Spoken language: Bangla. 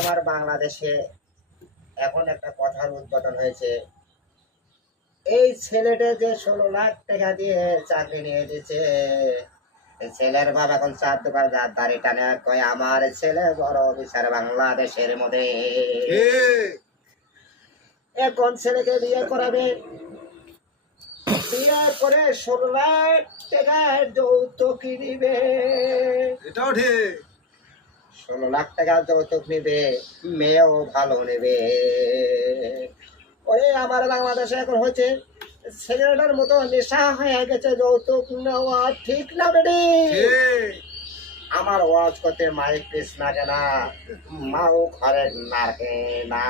আমার বাংলাদেশে এখন একটা কথার উদ্বোধন হয়েছে, এই ছেলেটা যে 16 লাখ টাকা দিয়ে চাকরি নিয়ে দিচ্ছে, ছেলের বাবা এখন চার দোকান দাঁড়িয়ে টানে কয় আমার ছেলে বড় অফিসার বাংলাদেশের মধ্যে। এখন ছেলেকে বিয়ে করাবে, বিয়ে করে 16 লাখ টাকা যৌতুক নিবে। এটাও ঠিক। 16 লাখ টাকা যৌতুক নিবে, মেয়েও ভালো নেবে। ওরে আমার বাংলাদেশে এখন হচ্ছে ছেলেটার মতো নেশা হয়ে গেছে যৌতুক নেওয়া ঠিক না বেডি? আমার ওয়াজ করতে মাইক পিস লাগে না, মাও ঘরে নাড়ে না।